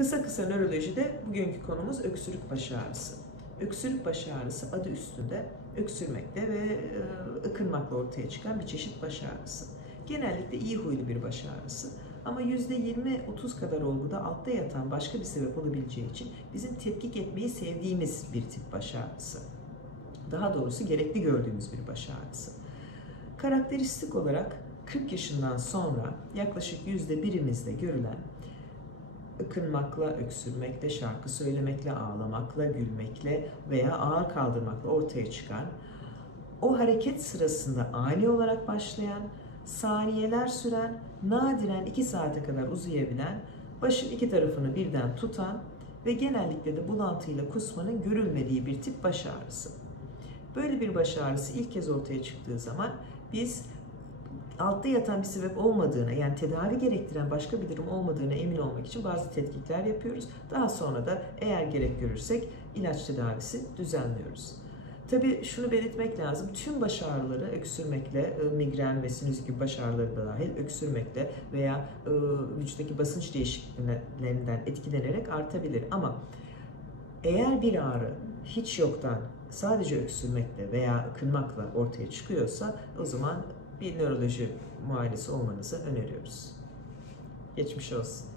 Kısa kısa nörolojide bugünkü konumuz öksürük baş ağrısı. Öksürük baş ağrısı adı üstünde öksürmekle ve ıkınmakla ortaya çıkan bir çeşit baş ağrısı. Genellikle iyi huylu bir baş ağrısı. Ama %20-30 kadar olguda altta yatan başka bir sebep olabileceği için bizim tetkik etmeyi sevdiğimiz bir tip baş ağrısı. Daha doğrusu gerekli gördüğümüz bir baş ağrısı. Karakteristik olarak 40 yaşından sonra yaklaşık %1'imizde görülen ıkınmakla, öksürmekle, şarkı söylemekle, ağlamakla, gülmekle veya ağır kaldırmakla ortaya çıkan, o hareket sırasında ani olarak başlayan, saniyeler süren, nadiren 2 saate kadar uzayabilen, başın iki tarafını birden tutan ve genellikle de bulantıyla kusmanın görülmediği bir tip baş ağrısı. Böyle bir baş ağrısı ilk kez ortaya çıktığı zaman biz altta yatan bir sebep olmadığına, yani tedavi gerektiren başka bir durum olmadığına emin olmak için bazı tetkikler yapıyoruz. Daha sonra da eğer gerek görürsek ilaç tedavisi düzenliyoruz. Tabii şunu belirtmek lazım, tüm baş ağrıları öksürmekle, migren ve sinüzit gibi baş ağrıları da dahil öksürmekle veya vücuttaki basınç değişikliklerinden etkilenerek artabilir. Ama eğer bir ağrı hiç yoktan sadece öksürmekle veya ıkınmakla ortaya çıkıyorsa o zaman bir nöroloji muayenesi olmanızı öneriyoruz. Geçmiş olsun.